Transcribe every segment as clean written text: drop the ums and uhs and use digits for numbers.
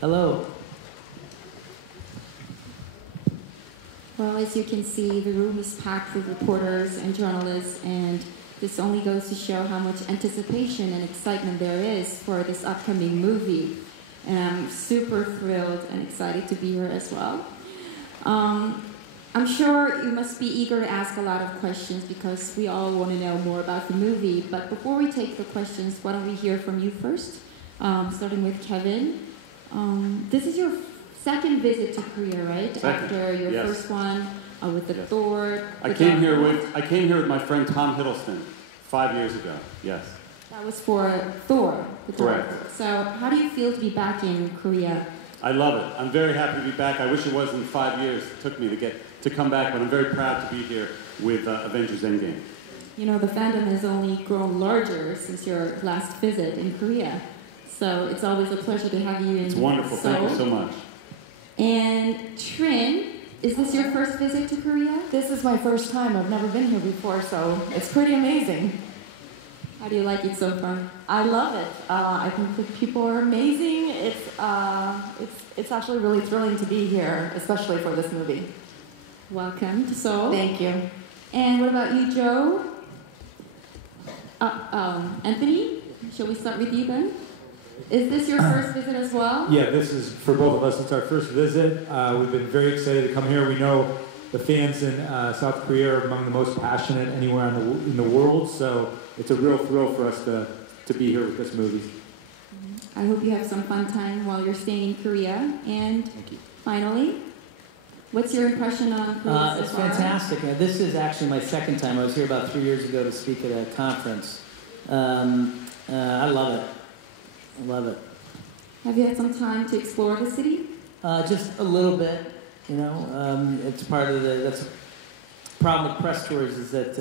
Hello. Well, as you can see, the room is packed with reporters and journalists, and this only goes to show how much anticipation and excitement there is for this upcoming movie. And I'm super thrilled and excited to be here as well. I'm sure you must be eager to ask a lot of questions because we all want to know more about the movie. But before we take the questions, why don't we hear from you first, starting with Kevin. This is your second visit to Korea, right? Second. After your Yes. first one with the Thor. I came here with my friend Tom Hiddleston 5 years ago. Yes. That was for Thor. Correct. So how do you feel to be back in Korea? I love it. I'm very happy to be back. I wish it wasn't 5 years it took me to come back, but I'm very proud to be here with Avengers Endgame. You know, the fandom has only grown larger since your last visit in Korea. So it's always a pleasure to have you in It's wonderful. Seoul. Thank you so much. And Trin, is this your first visit to Korea? This is my first time. I've never been here before, so it's pretty amazing. How do you like it so far? I love it. I think the people are amazing. It's actually really thrilling to be here, especially for this movie. Welcome to Seoul. Thank you. And what about you, Joe? Anthony, shall we start with you then? Is this your first visit as well? Yeah, this is for both of us. It's our first visit. We've been very excited to come here. We know the fans in South Korea are among the most passionate anywhere in the world, so it's a real thrill for us to be here with this movie. I hope you have some fun time while you're staying in Korea. And finally, what's your impression on Korea so It's far? fantastic. This is actually my second time. I was here about 3 years ago to speak at a conference. I love it. I love it. Have you had some time to explore the city? Just a little bit, you know. It's part of that's the problem with press tours is that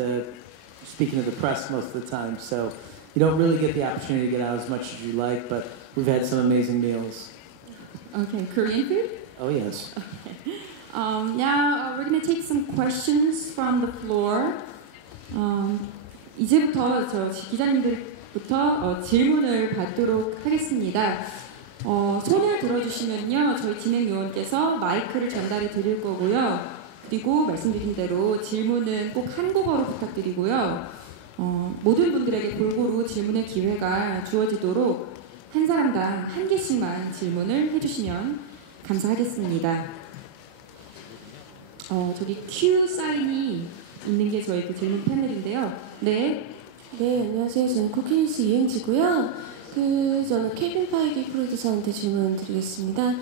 speaking to the press most of the time, so you don't really get the opportunity to get out as much as you like, but we've had some amazing meals. Okay, Korean food? Oh, yes. Okay. Now we're going to take some questions from the floor. 이제부터 저 기자님들부터 질문을 받도록 하겠습니다. 손을 들어주시면요, 저희 진행 요원께서 마이크를 전달해 드릴 거고요. 그리고 말씀드린 대로 질문은 꼭 한국어로 부탁드리고요. 모든 분들에게 골고루 질문의 기회가 주어지도록 한 사람당 한 개씩만 질문을 해주시면 감사하겠습니다. 저기 Q 사인이 있는 게 저희 그 질문 패널인데요. 네. 네, 안녕하세요. 저는 쿠키뉴스 이은지고요. 저는 케빈 파이기 프로듀서한테 질문 드리겠습니다.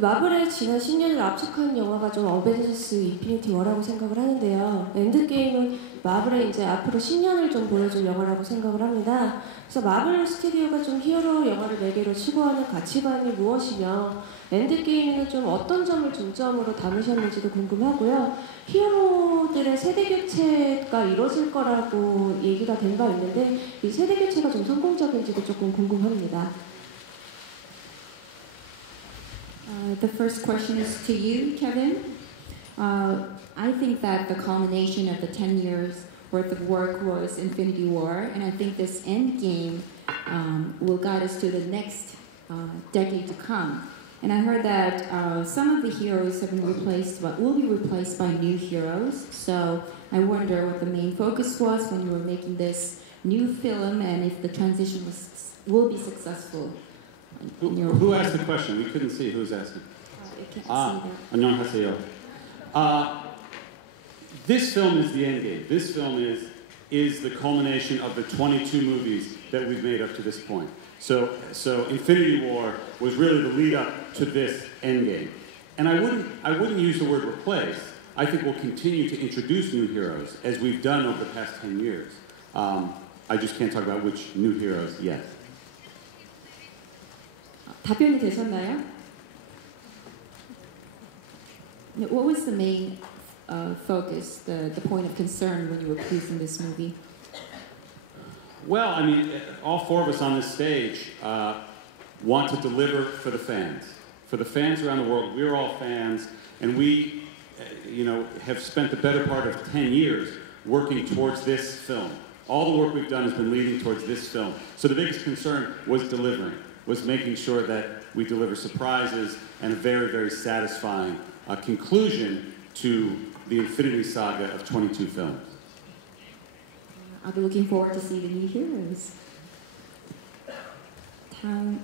마블의 지난 10년을 압축한 영화가 좀 어벤져스 인피니티 워라고 생각을 하는데요. 엔드게임은 마블의 이제 앞으로 10년을 좀 보여줄 영화라고 생각을 합니다. 그래서 마블 스튜디오가 좀 히어로 영화를 매개로 추구하는 가치관이 무엇이며 엔드게임에는 좀 어떤 점을 중점으로 담으셨는지도 궁금하고요. 히어로들의 세대 교체가 이루어질 거라고 얘기가 된 바 있는데 이 세대 교체가 좀 성공적인지도 조금 궁금합니다. The first question is to you, Kevin. I think that the culmination of the 10 years worth of work was Infinity War, and I think this Endgame will guide us to the next decade to come. And I heard that some of the heroes have been replaced, but will be replaced by new heroes. So I wonder what the main focus was when you were making this new film, and if the transition will be successful. Who asked the question? We couldn't see who's asking. I can't see that. 안녕하세요. This film is the Endgame. This film is the culmination of the 22 movies that we've made up to this point. So Infinity War was really the lead up to this Endgame. And I wouldn't use the word replace. I think we'll continue to introduce new heroes as we've done over the past 10 years. I just can't talk about which new heroes yet. 답변이 되셨나요? What was the main focus, the point of concern when you were producing this movie? Well, I mean, all four of us on this stage want to deliver for the fans around the world. We're all fans, and we, have spent the better part of 10 years working towards this film. All the work we've done has been leading towards this film. So the biggest concern was delivering. was making sure that we deliver surprises and a very, very satisfying conclusion to the Infinity Saga of 22 films. I'll be looking forward to see the new heroes. 다음,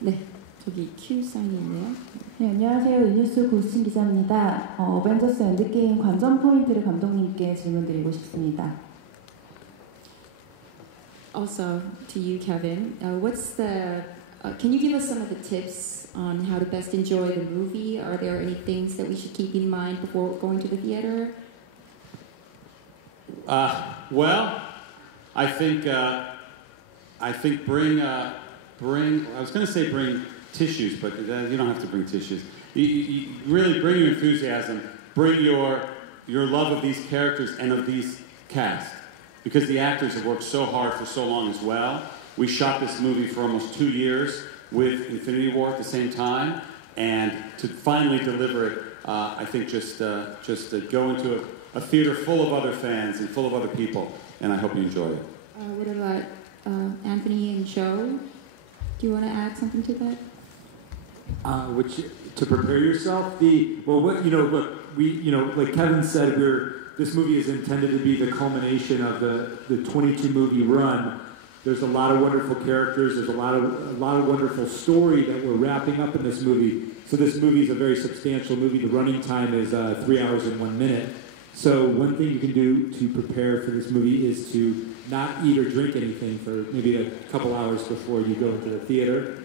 네, 저기 Q 사인이 있네요. 네, 안녕하세요. 이뉴스 고스친 기자입니다. 어벤져스 엔드게임 관전 포인트를 감독님께 질문드리고 싶습니다. Also, to you, Kevin, can you give us some of the tips on how to best enjoy the movie? Are there any things that we should keep in mind before going to the theater? Well, I think bring. I was going to say bring tissues, but you don't have to bring tissues. You really bring your enthusiasm, bring your love of these characters and of these cast, because the actors have worked so hard for so long as well. We shot this movie for almost 2 years with Infinity War at the same time, and to finally deliver it, I think just go into a theater full of other fans and full of other people, and I hope you enjoy it. What about Anthony and Joe? Do you want to add something to that? To prepare yourself, like Kevin said, this movie is intended to be the culmination of the 22 movie run. There's a lot of wonderful characters. There's a lot of wonderful story that we're wrapping up in this movie. So this movie is a very substantial movie. The running time is 3 hours and 1 minute. So one thing you can do to prepare for this movie is to not eat or drink anything for maybe a couple hours before you go into the theater.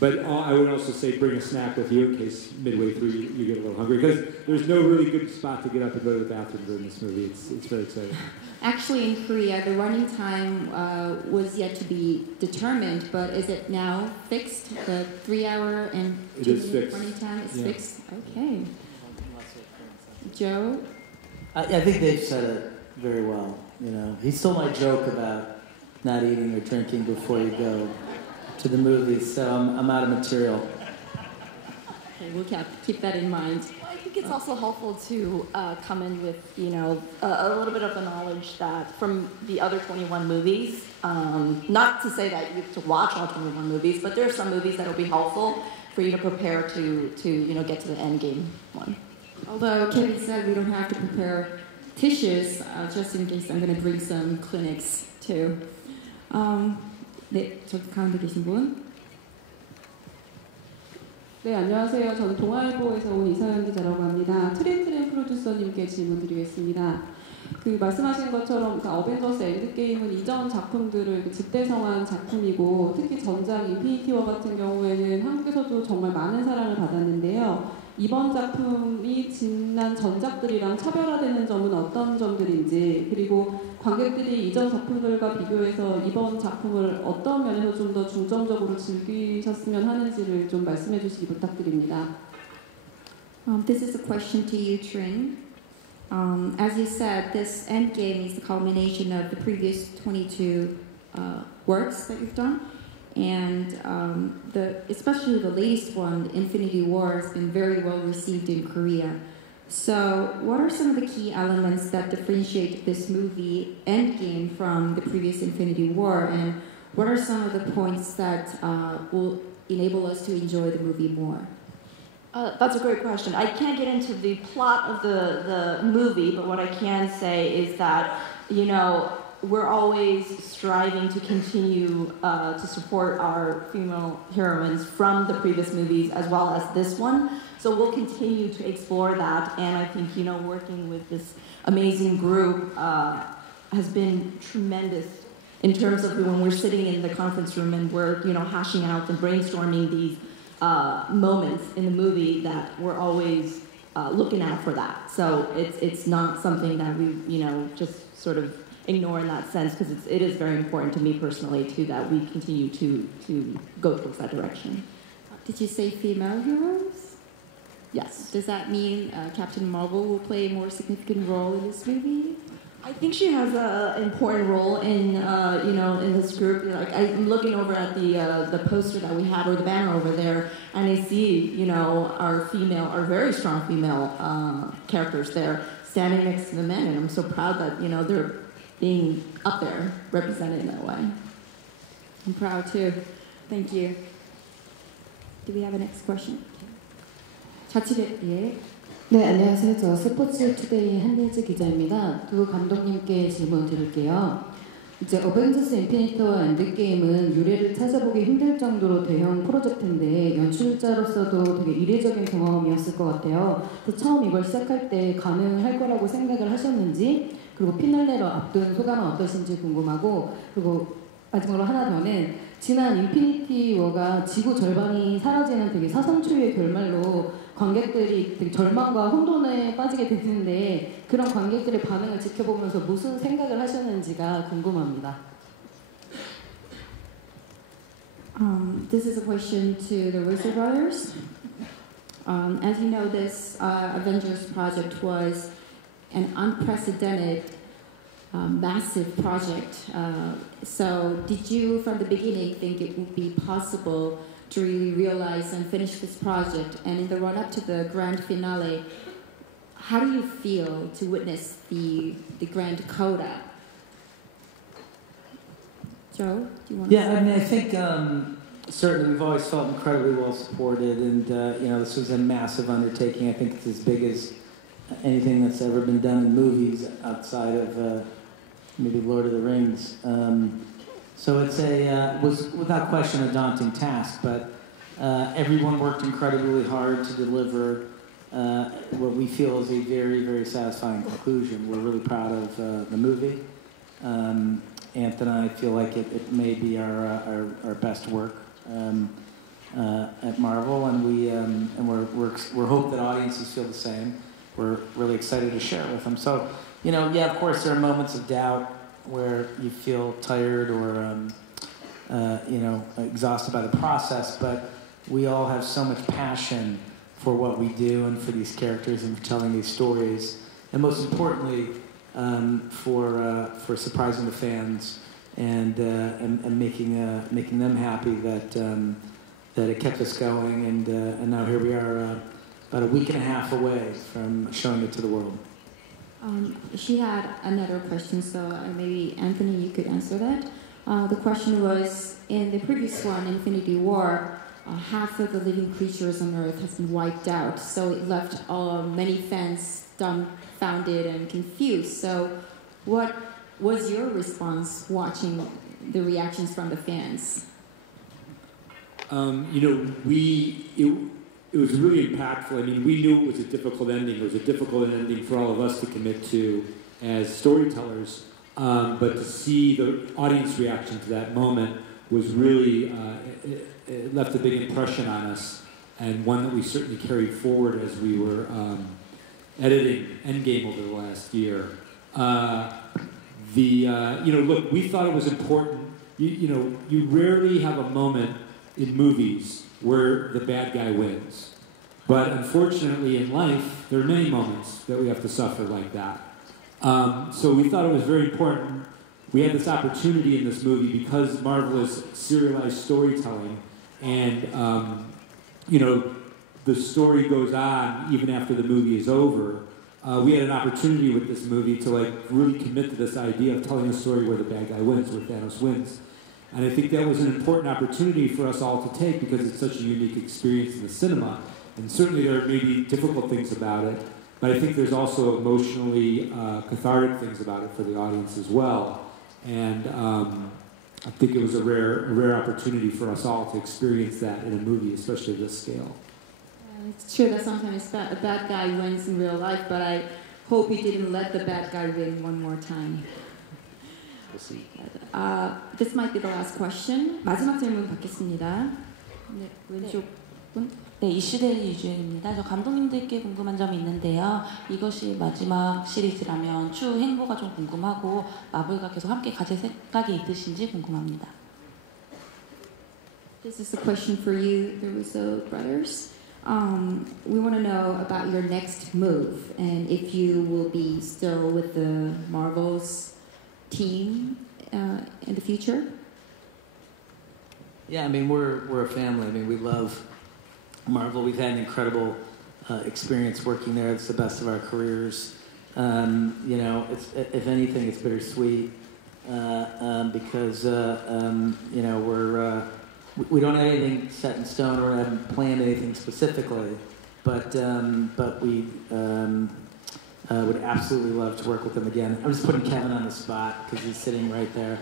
But I would also say bring a snack with you in case midway through you get a little hungry, because there's no really good spot to get up and go to the bathroom during this movie. It's very exciting. Actually, in Korea, the running time was yet to be determined, but is it now fixed? The 3 hour and 2 minute running time is fixed? Okay. Joe? I think they've said it very well. You know, he stole my joke about not eating or drinking before you go to the movies, so I'm out of material. Okay, we'll keep that in mind. I think it's also helpful to come in with, a little bit of the knowledge that from the other 21 movies, not to say that you have to watch all 21 movies, but there are some movies that will be helpful for you to prepare to get to the Endgame one. Although Kevin said we don't have to prepare tissues, just in case I'm going to bring some clinics too. 네, 저기 가운데 계신 분. 네, 안녕하세요. 저는 동아일보에서 온 이서연 기자라고 합니다. 트렌트렌 프로듀서님께 질문드리겠습니다. 말씀하신 것처럼 어벤져스 엔드게임은 이전 작품들을 집대성한 작품이고, 특히 전작 인피니티 워 같은 경우에는 한국에서도 정말 많은 사랑을 받았는데요. 이번 작품이 지난 전작들이랑 차별화되는 점은 어떤 점들인지, 그리고 관객들이 이전 작품들과 비교해서 이번 작품을 어떤 면에서 좀 더 중점적으로 즐기셨으면 하는지를 좀 말씀해 주시기 부탁드립니다. This is a question to you, Trin. As you said, this Endgame is the culmination of the previous 22 works that you've done. And especially the latest one, Infinity War, has been very well received in Korea. So what are some of the key elements that differentiate this movie, Endgame, from the previous Infinity War? And what are some of the points that will enable us to enjoy the movie more? That's a great question. I can't get into the plot of the movie, but what I can say is that, we're always striving to continue to support our female heroines from the previous movies as well as this one. So we'll continue to explore that, and I think, working with this amazing group has been tremendous in terms of when we're sitting in the conference room and we're, hashing out and brainstorming these moments in the movie, that we're always looking out for that. So it's not something that we, just sort of ignore in that sense, because it is very important to me personally too that we continue to go towards that direction. Did you say female heroes? Yes. Does that mean Captain Marvel will play a more significant role in this movie? I think she has an important role in in this group. Like, I'm looking over at the poster that we have, or the banner over there, and I see our very strong female characters there standing next to the men, and I'm so proud that they're being up there, represented in that way. I'm proud too. Thank you. Do we have a next question? 자치대 예. 네, 안녕하세요. 저 스포츠투데이 한예지 기자입니다. 두 감독님께 질문 드릴게요. 이제 어벤져스 인피니티와 엔드게임은 유래를 찾아보기 힘들 정도로 대형 프로젝트인데 연출자로서도 되게 이례적인 경험이었을 것 같아요. 그래서 처음 이걸 시작할 때 가능할 거라고 생각을 하셨는지, 그리고 피날레를 앞둔 소감은 어떠신지 궁금하고, 그리고 마지막으로 하나 더는 지난 인피니티 워가 지구 절반이 사라지는 되게 사상초유의 결말로 관객들이 되게 절망과 혼돈에 빠지게 됐는데 그런 관객들의 반응을 지켜보면서 무슨 생각을 하셨는지가 궁금합니다. This is a question to the Russo brothers. As you know, this Avengers project was an unprecedented, massive project. So, did you, from the beginning, think it would be possible to really realize and finish this project? And in the run-up to the grand finale, how do you feel to witness the grand coda? Joe, do you want to Yeah, I mean, I think certainly we've always felt incredibly well supported, and this was a massive undertaking. I think it's as big as anything that's ever been done in movies outside of maybe Lord of the Rings. So it's was without question a daunting task, but everyone worked incredibly hard to deliver what we feel is a very, very satisfying conclusion. We're really proud of the movie. Anthony and I feel like it may be our best work at Marvel, and we're hope that audiences feel the same. We're really excited to share it with them. So, of course, there are moments of doubt where you feel tired or, exhausted by the process, but we all have so much passion for what we do and for these characters and for telling these stories, and most importantly, for surprising the fans and making them happy that it kept us going, and now here we are about a week and a half away from showing it to the world. She had another question, so maybe Anthony, you could answer that. The question was, in the previous one, Infinity War, half of the living creatures on Earth has been wiped out, so it left many fans dumbfounded and confused. So what was your response watching the reactions from the fans? It was really impactful. I mean, we knew it was a difficult ending. It was a difficult ending for all of us to commit to as storytellers. But to see the audience reaction to that moment was really, it left a big impression on us, and one that we certainly carried forward as we were editing Endgame over the last year. Look, we thought it was important. You rarely have a moment in movies where the bad guy wins. But unfortunately in life, there are many moments that we have to suffer like that. So we thought it was very important. We had this opportunity in this movie because Marvel is serialized storytelling, and the story goes on even after the movie is over. We had an opportunity with this movie to really commit to this idea of telling a story where the bad guy wins, where Thanos wins. And I think that was an important opportunity for us all to take because it's such a unique experience in the cinema. And certainly there may be difficult things about it, but I think there's also emotionally cathartic things about it for the audience as well. And I think it was a rare opportunity for us all to experience that in a movie, especially at this scale. It's true that sometimes a bad guy wins in real life, but I hope he didn't let the bad guy win one more time. We'll see. This might be the last question. 마지막 질문 받겠습니다. 네, 왼쪽 분. 네, 이슈데일리 유주연입니다. 저 감독님들께 궁금한 점이 있는데요. 이것이 마지막 시리즈라면 추후 행보가 좀 궁금하고 마블과 계속 함께 가실 생각이 있으신지 궁금합니다. This is a question for you, the Russo brothers. We want to know about your next move and if you will be still with the Marvel's team in the future. Yeah, I mean we're a family. I mean we love Marvel. We've had an incredible experience working there. It's the best of our careers. It's if anything, it's bittersweet. because you know we don't have anything set in stone or haven't planned anything specifically, but we would absolutely love to work with them again. I'm just putting Kevin on the spot because he's sitting right there.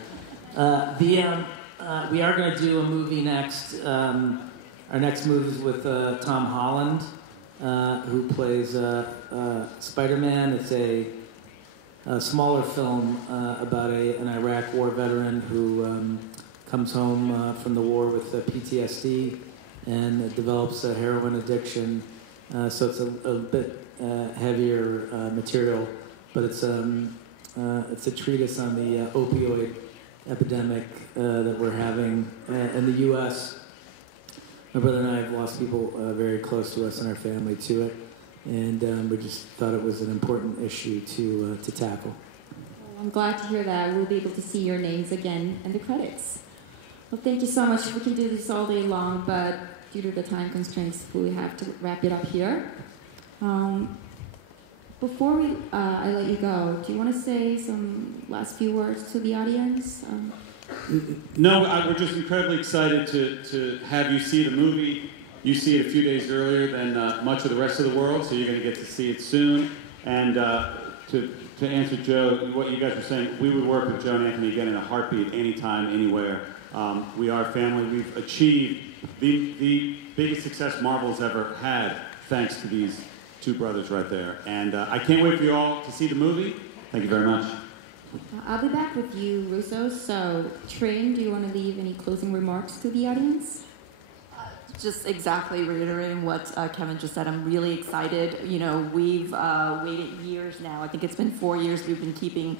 We are going to do a movie next. Our next movie is with Tom Holland, who plays Spider-Man. It's a smaller film about an Iraq war veteran who comes home from the war with PTSD and develops a heroin addiction. So it's a bit heavier material, but it's a treatise on the opioid epidemic that we're having in the U.S. My brother and I have lost people very close to us and our family to it, and we just thought it was an important issue to tackle. Well, I'm glad to hear that. We'll be able to see your names again in the credits. Well, thank you so much. We can do this all day long, but due to the time constraints, we have to wrap it up here. Before I let you go, do you want to say some last few words to the audience? No, we're just incredibly excited to have you see the movie. You see it a few days earlier than much of the rest of the world, so you're going to get to see it soon. And to answer Joe, what you guys were saying, we would work with Joe and Anthony again in a heartbeat, anytime, anywhere. We are family. We've achieved the biggest success Marvel's ever had, thanks to these two brothers right there. And I can't wait for you all to see the movie. Thank you very much. I'll be back with you, Russo. So, Trin, do you want to leave any closing remarks to the audience? Just exactly reiterating what Kevin just said. I'm really excited. You know, we've waited years now. I think it's been 4 years we've been keeping,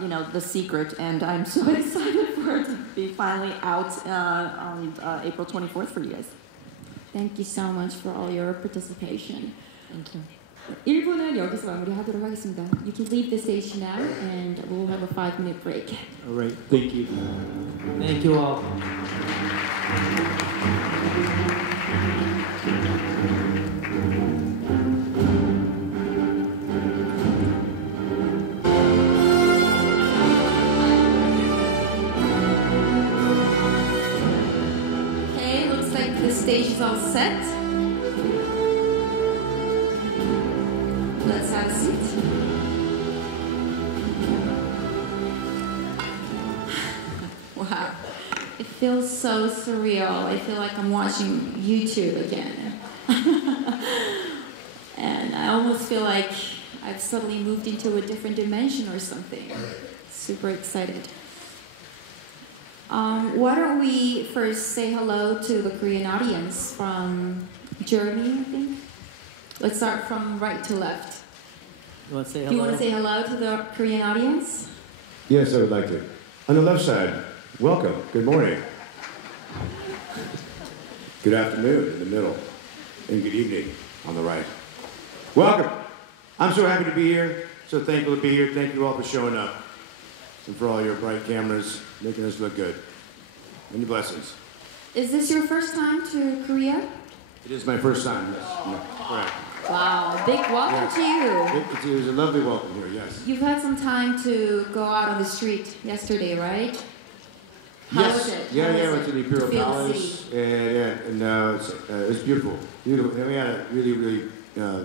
you know, the secret, and I'm so excited for it to be finally out on April 24th for you guys. Thank you so much for all your participation. Thank you. 1부는 여기서 마무리하도록 하겠습니다. You can leave the stage now, and we'll have a 5-minute break. All right, thank you. Thank you all. Okay, looks like the stage is all set. Let's have a seat. Wow. It feels so surreal. I feel like I'm watching YouTube again. And I almost feel like I've suddenly moved into a different dimension or something. Super excited. Why don't we first say hello to the Korean audience from Germany, I think? Let's start from right to left. You want to say hello? Do you want to say hello to the Korean audience? Yes, I would like to. On the left side, welcome. Good morning. Good afternoon in the middle. And good evening on the right. Welcome. I'm so happy to be here. So thankful to be here. Thank you all for showing up. And for all your bright cameras, making us look good. Many blessings. Is this your first time to Korea? It is my first time, yes. Correct. Wow, big welcome to you. It was a lovely welcome here, yes. You've had some time to go out on the street yesterday, right? How Yes. was it? Yeah, How I was went to the Imperial feel the Palace. city? And it was beautiful. Beautiful. And we had a really, really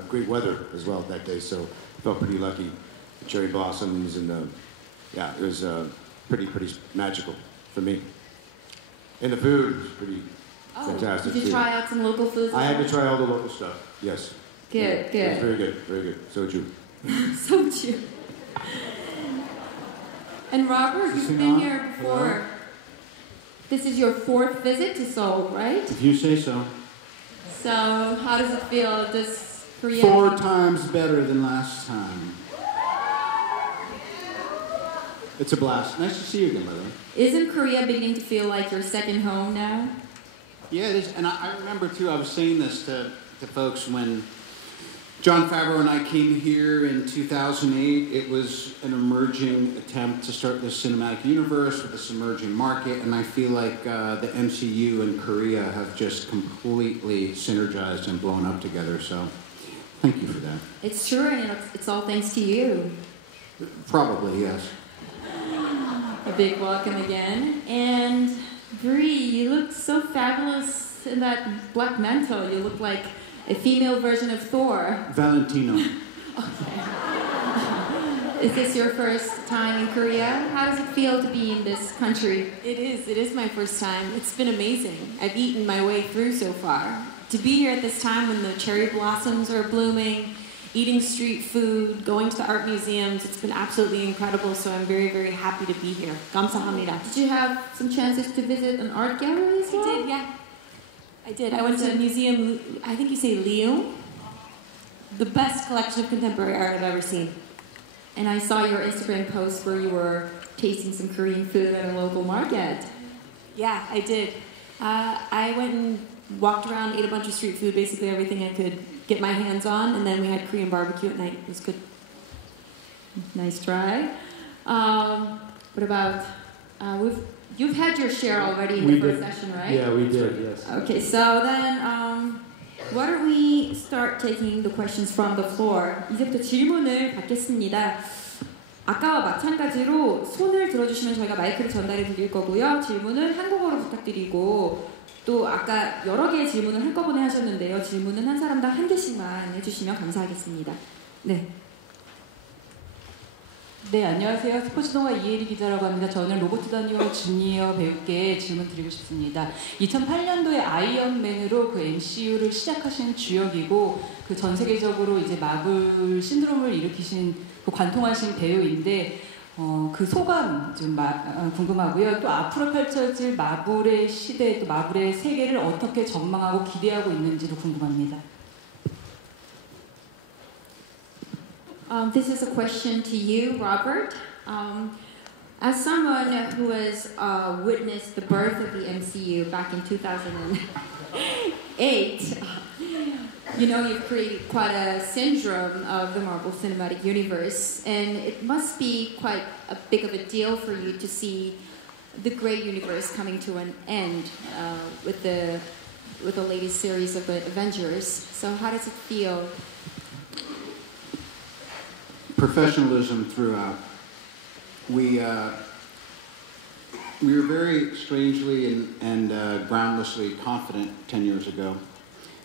great weather as well that day, so I felt pretty lucky. The cherry blossoms and yeah, it was pretty magical for me. And the food was pretty fantastic. Did you try out some local foods? I had to try all the local stuff. Yes. Good, It was good. very good, very good. Soju. Soju. And Robert, you've been here before. Hello. This is your 4th visit to Seoul, right? If you say so. So, how does it feel? Does Korea... 4 times better than last time. It's a blast. Nice to see you again, by the way. Isn't Korea beginning to feel like your second home now? Yeah, it is. And I remember, too, I was saying this to folks when Jon Favreau and I came here in 2008. It was an emerging attempt to start this cinematic universe with this emerging market, and I feel like the MCU and Korea have just completely synergized and blown up together, so thank you for that. It's true, and it's all thanks to you. Probably, yes. big welcome again. And Bree, you look so fabulous in that black mantle. You look like a female version of Thor. Valentino. Okay. Is this your first time in Korea? How does it feel to be in this country? It is my first time. It's been amazing. I've eaten my way through so far. To be here at this time when the cherry blossoms are blooming, eating street food, going to the art museums, it's been absolutely incredible, so I'm very, very happy to be here. 감사합니다. Did you have some chances to visit an art gallery as well? I did, yeah. I did. I went to the museum, I think you say Lyon. The best collection of contemporary art I've ever seen. And I saw your Instagram post where you were tasting some Korean food at a local market. Yeah, I did. I went and walked around, ate a bunch of street food, basically everything I could get my hands on, and then we had Korean barbecue at night. It was good. Nice try. What about, you've had your share already in the first session, right? Yeah, we did, yes. Okay, so then why don't we start taking the questions from the floor? 이제부터 질문을 받겠습니다. 아까와 마찬가지로 손을 들어주시면 저희가 마이크를 전달해 드릴 거고요. 질문은 한국어로 부탁드리고 또 아까 여러 개의 질문을 한꺼번에 하셨는데요. 질문은 한 사람당 한 개씩만 해주시면 감사하겠습니다. 네. 네, 안녕하세요. 스포츠동화 이혜리 기자라고 합니다. 저는 로버트 다니오 주니어 배우께 질문 드리고 싶습니다. 2008년도에 아이언맨으로 그 MCU를 시작하신 주역이고 그 전 세계적으로 이제 마블 신드롬을 일으키신 그 관통하신 배우인데 그 소감 좀 궁금하고요. 또 앞으로 펼쳐질 마블의 시대, 또 마블의 세계를 어떻게 전망하고 기대하고 있는지도 궁금합니다. This is a question to you, Robert. As someone who has witnessed the birth of the MCU back in 2008, you know you've created quite a syndrome of the Marvel Cinematic Universe, and it must be quite a big of a deal for you to see the great universe coming to an end with the latest series of the Avengers. So how does it feel? Professionalism throughout. We were very strangely and groundlessly confident 10 years ago,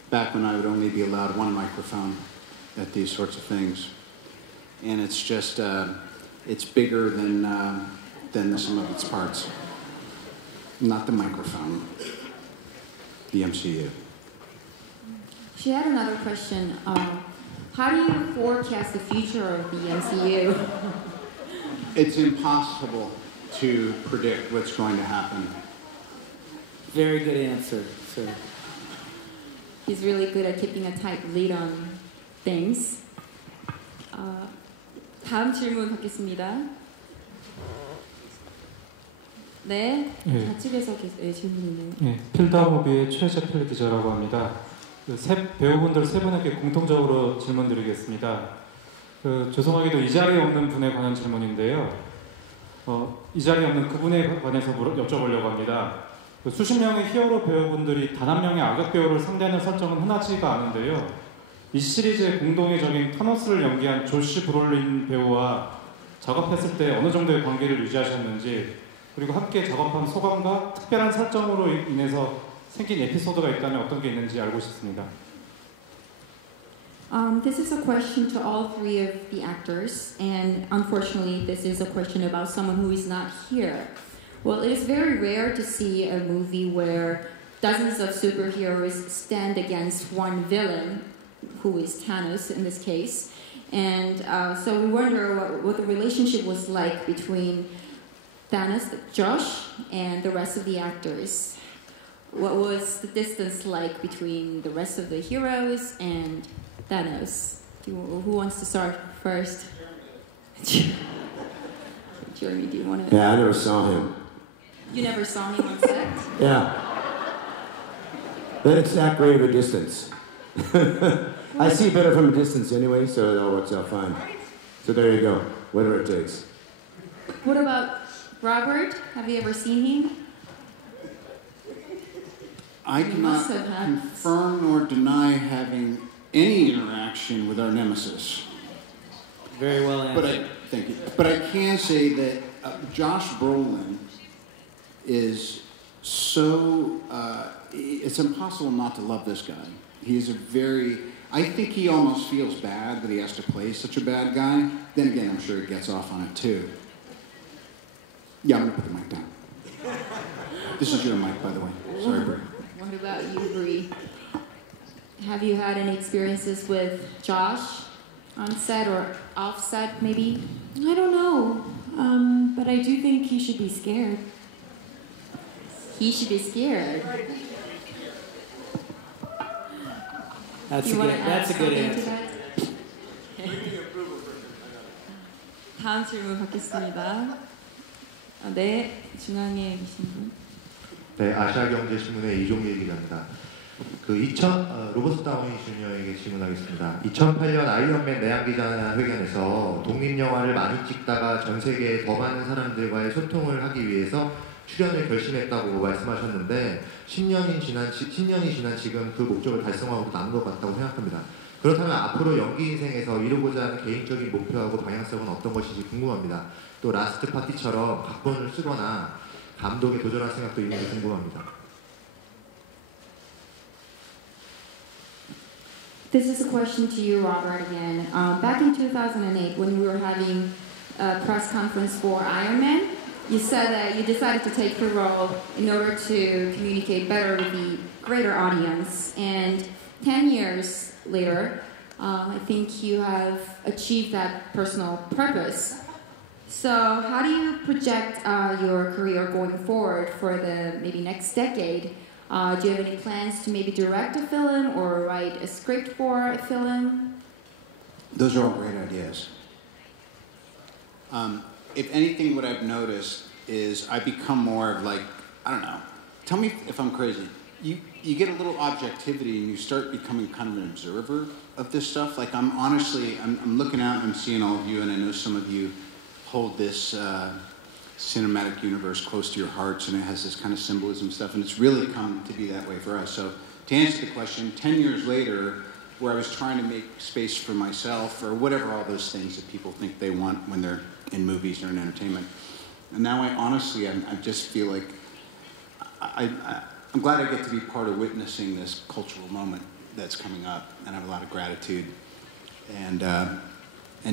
back when I would only be allowed one microphone at these sorts of things. And it's just, it's bigger than the sum of its parts. Not the microphone, the MCU. She had another question. How do you forecast the future of the MCU? It's impossible to predict what's going to happen. Very good answer, sir. He's really good at keeping a tight lead on things. 다음 질문 받겠습니다. 네, 예. 좌측에서 질문이네요. 예, 필더무비의 최재필 기자라고 합니다. 배우분들 세 분에게 공통적으로 질문드리겠습니다. 죄송하게도 이 자리에 없는 분에 관한 질문인데요. 이 자리에 없는 그분에 관해서 여쭤보려고 합니다. 수십 명의 히어로 배우분들이 단 한 명의 악역 배우를 상대하는 설정은 흔하지가 않은데요. 이 시리즈의 공동의적인 타노스를 연기한 조시 브롤린 배우와 작업했을 때 어느 정도의 관계를 유지하셨는지, 그리고 함께 작업한 소감과 특별한 설정으로 인해서 생긴 에피소드가 있다면 어떤 게 있는지 알고 싶습니다. This is a question to all three of the actors, and unfortunately this is a question about someone who is not here. Well, it is very rare to see a movie where dozens of superheroes stand against one villain, who is Thanos in this case, and so we wonder what the relationship was like between Thanos, Josh, and the rest of the actors. What was the distance like between the rest of the heroes and Thanos? Who wants to start first? Jeremy, do you want to? Yeah, I never saw him. You never saw him on set? Yeah. Then it's not great of a distance. I see better from a distance anyway, so it all works out fine. So there you go, whatever it takes. What about Robert? Have you ever seen him? I cannot confirm nor deny having any interaction with our nemesis. Very well answered. Thank you. But I can say that Josh Brolin is so, it's impossible not to love this guy. He's a very, I think he almost feels bad that he has to play such a bad guy. Then again, I'm sure he gets off on it too. Yeah, I'm gonna put the mic down. This is your mic, by the way. Sorry, Brie. What about you, Brie? Have you had any experiences with Josh on set or off set, maybe? I don't know, but I do think he should be scared. He should be scared. That's a good answer. 다음 질문 받겠습니다. 네, 중앙에 계신 분. 네, 아시아경제신문의 이종길 기자입니다. 로버트 다우니 주니어에게 질문하겠습니다. 2008년 아이언맨 내한기자회견에서 독립영화를 많이 찍다가 전 세계의 더 많은 사람들과의 소통을 하기 위해서 출연을 결심했다고 말씀하셨는데 10년이 지난 지금 그 목적을 달성하고 남은 것 같다고 생각합니다. 그렇다면 앞으로 연기 인생에서 이루고자 하는 개인적인 목표하고 방향성은 어떤 것인지 궁금합니다. 또 라스트 파티처럼 각본을 쓰거나 감독에 도전할 생각도 있는지 궁금합니다. This is a question to you, Robert, again. Back in 2008, when we were having a press conference for Iron Man, you said that you decided to take the role in order to communicate better with the greater audience. And 10 years later, I think you have achieved that personal purpose. So how do you project your career going forward for the maybe next decade? Do you have any plans to maybe direct a film or write a script for a film? Those are all great ideas. If anything, what I've noticed is I become more of like, I don't know, tell me if I'm crazy. You get a little objectivity and you start becoming kind of an observer of this stuff. Like I'm looking out and I'm seeing all of you, and I know some of you hold this cinematic universe close to your hearts, and it has this kind of symbolism stuff, and it's really come to be that way for us. So to answer the question, 10 years later, where I was trying to make space for myself or whatever, all those things that people think they want when they're in movies or in entertainment, and now I just feel like I'm glad I get to be part of witnessing this cultural moment that's coming up, and I have a lot of gratitude, and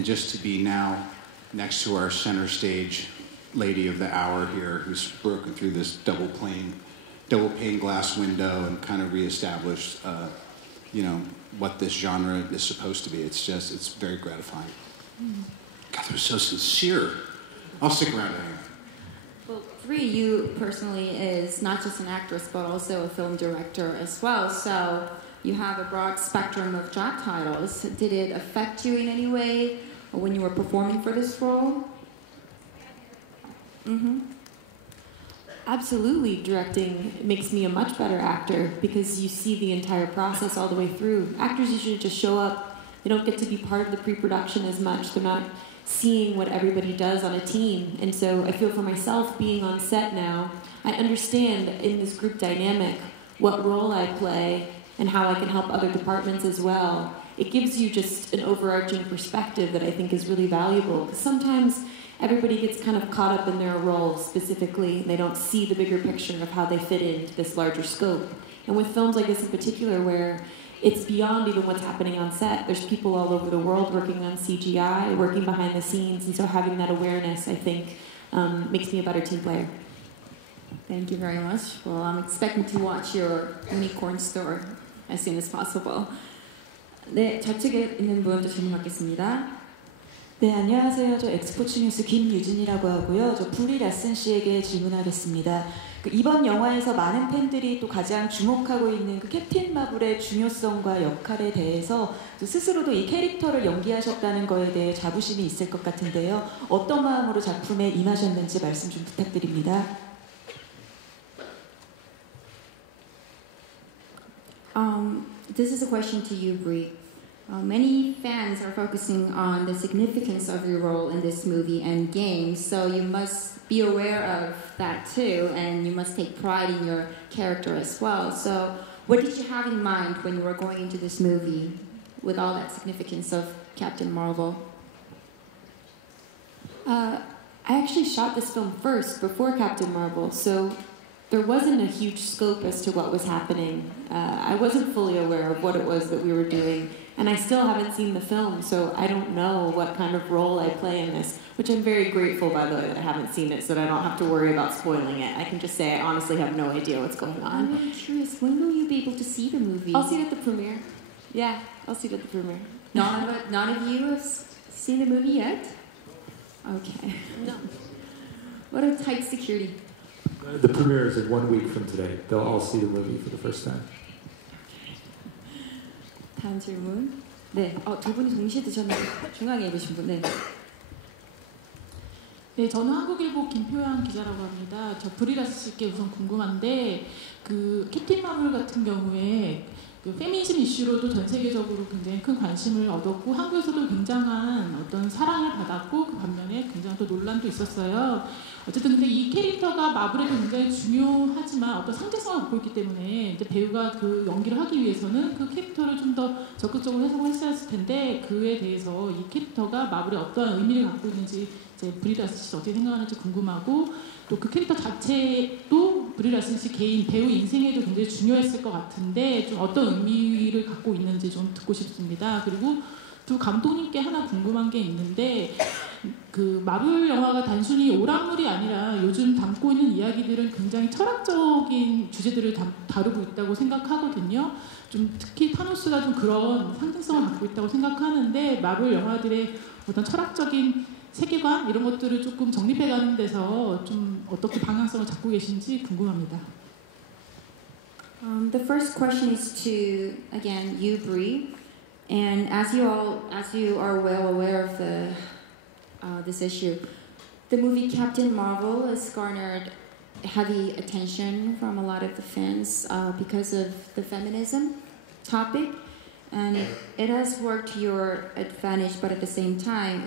just to be now next to our center stage lady of the hour here, who's broken through this double pane glass window and kind of reestablished, what this genre is supposed to be. It's very gratifying. God, that was so sincere. I'll stick around anyway. Well, Bree, you personally is not just an actress, but also a film director as well. So you have a broad spectrum of job titles. Did it affect you in any way when you were performing for this role? Mm-hmm. Absolutely, directing makes me a much better actor because you see the entire process all the way through. Actors usually just show up. They don't get to be part of the pre-production as much. They're not seeing what everybody does on a team. And so I feel for myself being on set now, I understand in this group dynamic what role I play and how I can help other departments as well. It gives you just an overarching perspective that I think is really valuable. Because sometimes everybody gets kind of caught up in their role specifically, and they don't see the bigger picture of how they fit into this larger scope. And with films like this in particular, where it's beyond even what's happening on set, there's people all over the world working on CGI, working behind the scenes, and so having that awareness, I think, makes me a better team player. Thank you very much. Well, I'm expecting to watch your unicorn store as soon as possible. 네, 저쪽에 있는 분도 질문 받겠습니다. 네, 안녕하세요. 저 엑스포츠 뉴스 김유진이라고 하고요. 저 브리 라슨 씨에게 질문하겠습니다. 이번 영화에서 많은 팬들이 또 가장 주목하고 있는 그 캡틴 마블의 중요성과 역할에 대해서 스스로도 이 캐릭터를 연기하셨다는 거에 대해 자부심이 있을 것 같은데요. 어떤 마음으로 작품에 임하셨는지 말씀 좀 부탁드립니다. This is a question to you, Brie. Many fans are focusing on the significance of your role in this movie Endgame, so you must be aware of that too, and you must take pride in your character as well. So what did you have in mind when you were going into this movie with all that significance of Captain Marvel? I actually shot this film first before Captain Marvel, so there wasn't a huge scope as to what was happening. I wasn't fully aware of what it was that we were doing, and I still haven't seen the film, so I don't know what kind of role I play in this, which I'm very grateful, by the way, that I haven't seen it, so that I don't have to worry about spoiling it. I can just say I honestly have no idea what's going on. I'm really curious, when will you be able to see the movie? I'll see it at the premiere. Yeah, I'll see it at the premiere. None of you have seen the movie yet? Okay. No. What a tight security. The premiere is in 1 week from today. They'll all see the movie for the first time. 다음 질문. 네, 두 분이 동시에 드셨는데 중앙에 계신 분. 네. 네, 저는 한국일보 김표양 기자라고 합니다. 저 브리라스 씨께 우선 궁금한데 그 캡틴 마블 같은 경우에 그 페미니즘 이슈로도 전 세계적으로 굉장히 큰 관심을 얻었고 한국에서도 굉장한 어떤 사랑을 받았고 그 반면에 굉장히 또 논란도 있었어요. 어쨌든 근데 이 캐릭터가 마블에도 굉장히 중요하지만 어떤 상징성을 갖고 있기 때문에 이제 배우가 그 연기를 하기 위해서는 그 캐릭터를 좀 더 적극적으로 해석을 했어야 했을 텐데 그에 대해서 이 캐릭터가 마블에 어떠한 의미를 갖고 있는지 이제 브리라스 씨 어떻게 생각하는지 궁금하고 또 그 캐릭터 자체도 브리라스 씨 개인 배우 인생에도 굉장히 중요했을 것 같은데 좀 어떤 의미를 갖고 있는지 좀 듣고 싶습니다. 그리고 두 감독님께 하나 궁금한 게 있는데 그 마블 영화가 단순히 오락물이 아니라 요즘 담고 있는 이야기들은 굉장히 철학적인 주제들을 다루고 있다고 생각하거든요. 좀 특히 타노스가 좀 그런 상징성을 갖고 있다고 생각하는데 마블 영화들의 어떤 철학적인 세계관 이런 것들을 조금 정립해가는 데서 좀 어떻게 방향성을 잡고 계신지 궁금합니다. The first question is to again you, Bree, and as you are well aware of this issue, the movie Captain Marvel has garnered heavy attention from a lot of the fans because of the feminism topic. And it has worked to your advantage, but at the same time,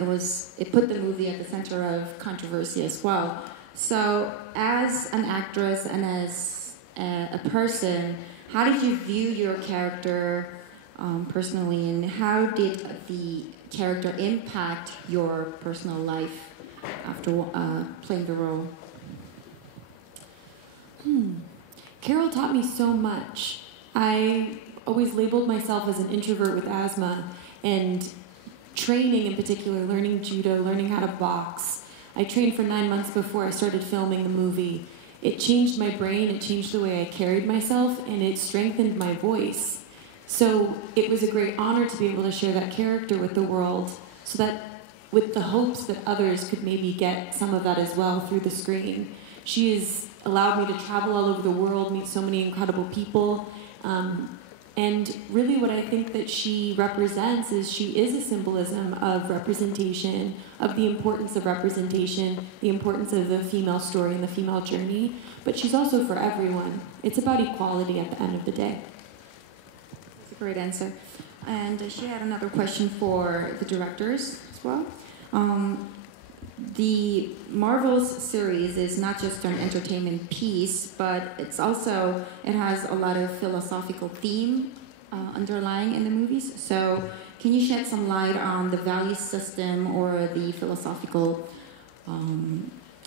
it put the movie at the center of controversy as well. So, as an actress and as a person, how did you view your character personally, and how did the character impact your personal life after playing the role? Carol taught me so much. I always labeled myself as an introvert with asthma, and training in particular, learning judo, learning how to box. I trained for 9 months before I started filming the movie. It changed my brain, it changed the way I carried myself, and it strengthened my voice. So it was a great honor to be able to share that character with the world, so that with the hopes that others could maybe get some of that as well through the screen. She has allowed me to travel all over the world, meet so many incredible people, and really what I think that she represents is she is a symbolism of representation, of the importance of representation, the importance of the female story and the female journey, but she's also for everyone. It's about equality at the end of the day. That's a great answer. And she had another question for the directors as well. The Marvel's series is not just an entertainment piece, but it has a lot of philosophical theme underlying in the movies. So can you shed some light on the value system or the philosophical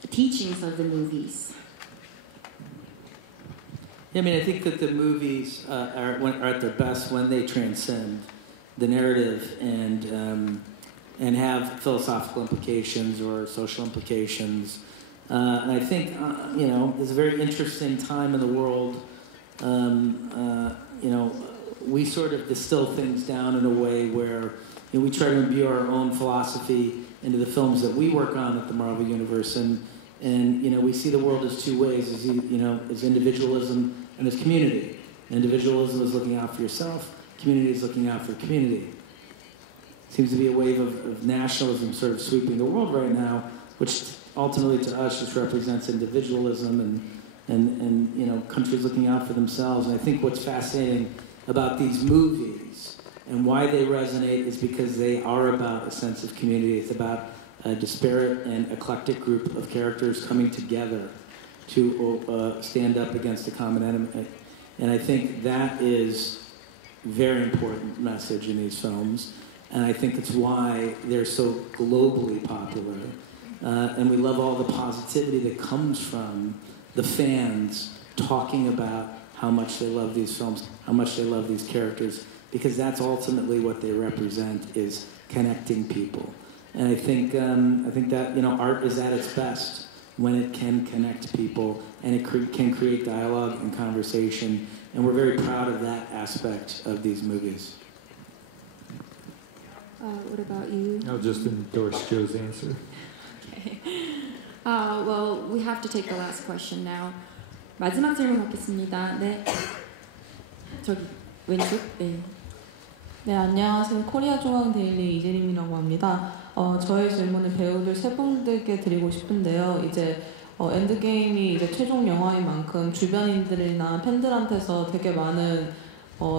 teachings of the movies? Yeah, I mean, I think that the movies are at their best when they transcend the narrative and have philosophical implications or social implications. And I think, there's a very interesting time in the world. We sort of distill things down in a way where we try to imbue our own philosophy into the films that we work on at the Marvel Universe. And we see the world as two ways, as individualism and as community. Individualism is looking out for yourself. Community is looking out for community. Seems to be a wave of nationalism sort of sweeping the world right now, which ultimately to us just represents individualism and countries looking out for themselves. And I think what's fascinating about these movies and why they resonate is because they are about a sense of community. It's about a disparate and eclectic group of characters coming together to stand up against a common enemy. And I think that is a very important message in these films. And I think it's why they're so globally popular. and we love all the positivity that comes from the fans talking about how much they love these films, how much they love these characters, because that's ultimately what they represent, is connecting people. And I think that, you know, art is at its best when it can connect people and it can create dialogue and conversation. And we're very proud of that aspect of these movies. What about you? I'll just endorse Joe's answer. Okay. Well, we have to take the last question now. 마지막 질문 받겠습니다. 네. 저기 왼쪽. 네. 네, 안녕하세요. 코리아 중앙 데일리 이재림이라고 합니다. 저의 질문은 배우들 세 분들께 드리고 싶은데요. 이제 엔드게임이 이제 최종 영화인 만큼 주변인들이나 팬들한테서 되게 많은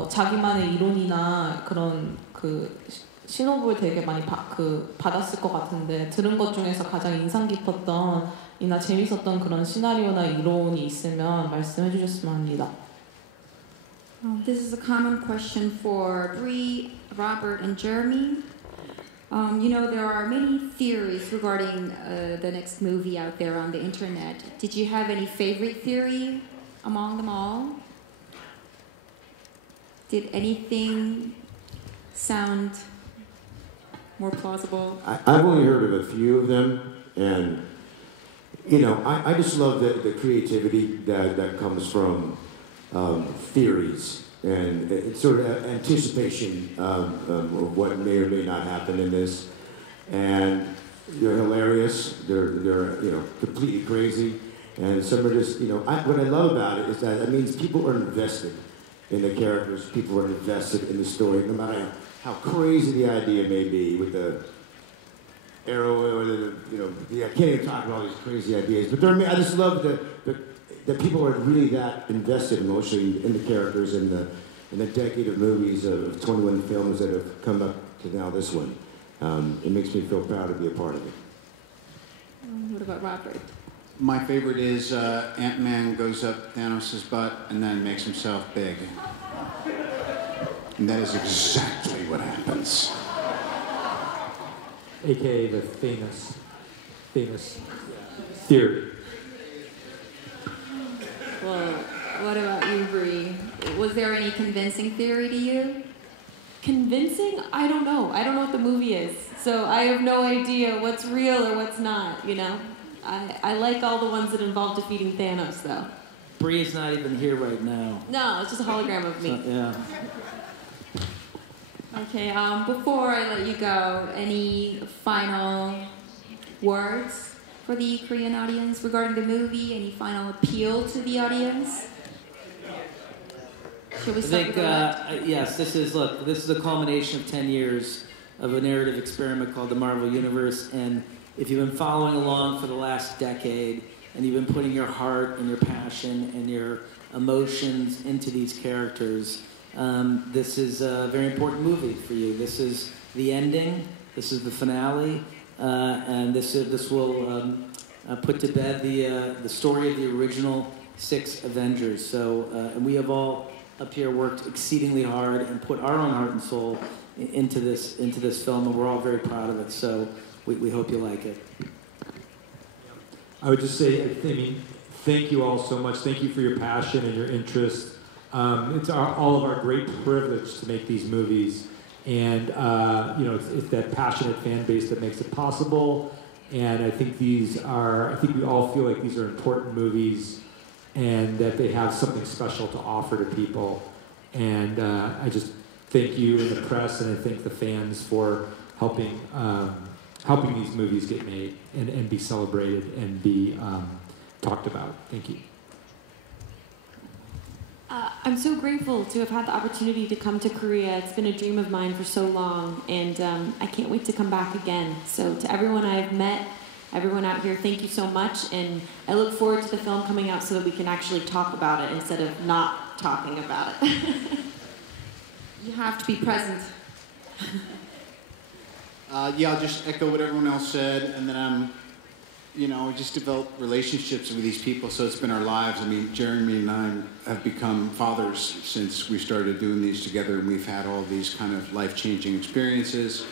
자기만의 이론이나 그런 그 신호를 되게 많이 받았을 것 같은데, 들은 것 중에서 가장 인상 깊었던 이나 재밌었던 그런 시나리오나 이론이 있으면 말씀해 주셨으면 합니다. This is a common question for Bree, Robert, and Jeremy. You know, there are many theories regarding the next movie out there on the internet. Did you have any favorite theory among them all? Did anything sound more plausible? I've only heard of a few of them, and you know, I just love the creativity that comes from theories and it's sort of anticipation of what may or may not happen in this. And they're hilarious. They're you know, completely crazy, and some are just, you know, what I love about it is that it means people are invested in the characters. People are invested in the story, no matter how crazy the idea may be with the arrow or the, you know, I can't even talk about all these crazy ideas, but I just love that people are really that invested emotionally in the characters in the decade of movies of 21 films that have come up to now this one. It makes me feel proud to be a part of it. What about Robert? My favorite is Ant-Man goes up Thanos' butt and then makes himself big. And that is exactly what happens. AKA the famous theory. Well, what about you, Bree? Was there any convincing theory to you? Convincing? I don't know. I don't know what the movie is. So I have no idea what's real or what's not, you know? I like all the ones that involve defeating Thanos, though. Bree is not even here right now. No, it's just a hologram of me. Yeah. Okay, before I let you go, any final words for the Korean audience regarding the movie? Any final appeal to the audience? Shall we start with the left? Yes, this is a culmination of 10 years of a narrative experiment called the Marvel Universe, and if you've been following along for the last decade and you've been putting your heart and your passion and your emotions into these characters, this is a very important movie for you. This is the ending, this is the finale, and this will put to bed the story of the original 6 Avengers. So, and we have all up here worked exceedingly hard and put our own heart and soul into this film, and we're all very proud of it. So we hope you like it. I would just say, thank you all so much. Thank you for your passion and your interest. It's all of our great privilege to make these movies, and you know, it's that passionate fan base that makes it possible. And I think we all feel like these are important movies, and that they have something special to offer to people. And I just thank you and the press, and I thank the fans for helping these movies get made and be celebrated and be talked about. Thank you. I'm so grateful to have had the opportunity to come to Korea. It's been a dream of mine for so long, and I can't wait to come back again. So to everyone I've met, everyone out here, thank you so much, and I look forward to the film coming out so that we can actually talk about it instead of not talking about it. You have to be present. Yeah, I'll just echo what everyone else said, and then we just developed relationships with these people, so it's been our lives. I mean, Jeremy and I have become fathers since we started doing these together, and we've had all these kind of life-changing experiences.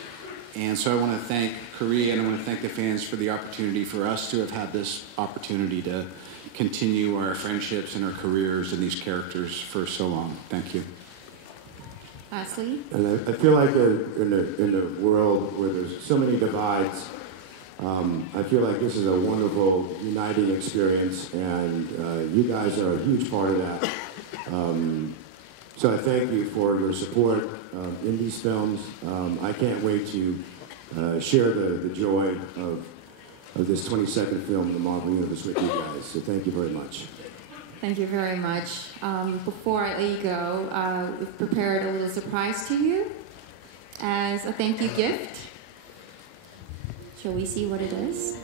And so I want to thank Korea and I want to thank the fans for the opportunity for us to have had this opportunity to continue our friendships and our careers in these characters for so long. Thank you. Ashley? And I feel like in a world where there's so many divides, I feel like this is a wonderful uniting experience, and you guys are a huge part of that. So I thank you for your support in these films. I can't wait to share the joy of this 22nd film in the Marvel Universe with you guys. So thank you very much. Thank you very much. Before I let you go, we've prepared a little surprise to you as a thank you gift. Shall we see what it is?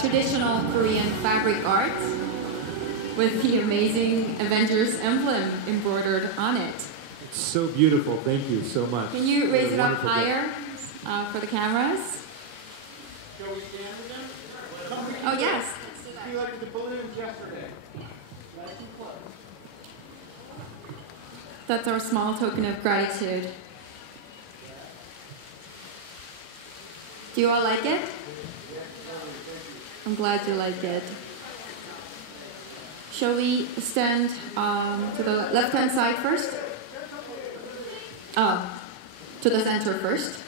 Traditional Korean fabric art with the amazing Avengers emblem embroidered on it. It's so beautiful. Thank you so much. Can you raise it up Wonderful higher for the cameras? Shall we stand with them? Oh, yes. You like the balloons yesterday. That's our small token of gratitude. Do you all like it? I'm glad you like it. Shall we stand to the left-hand side first? Oh, to the center first.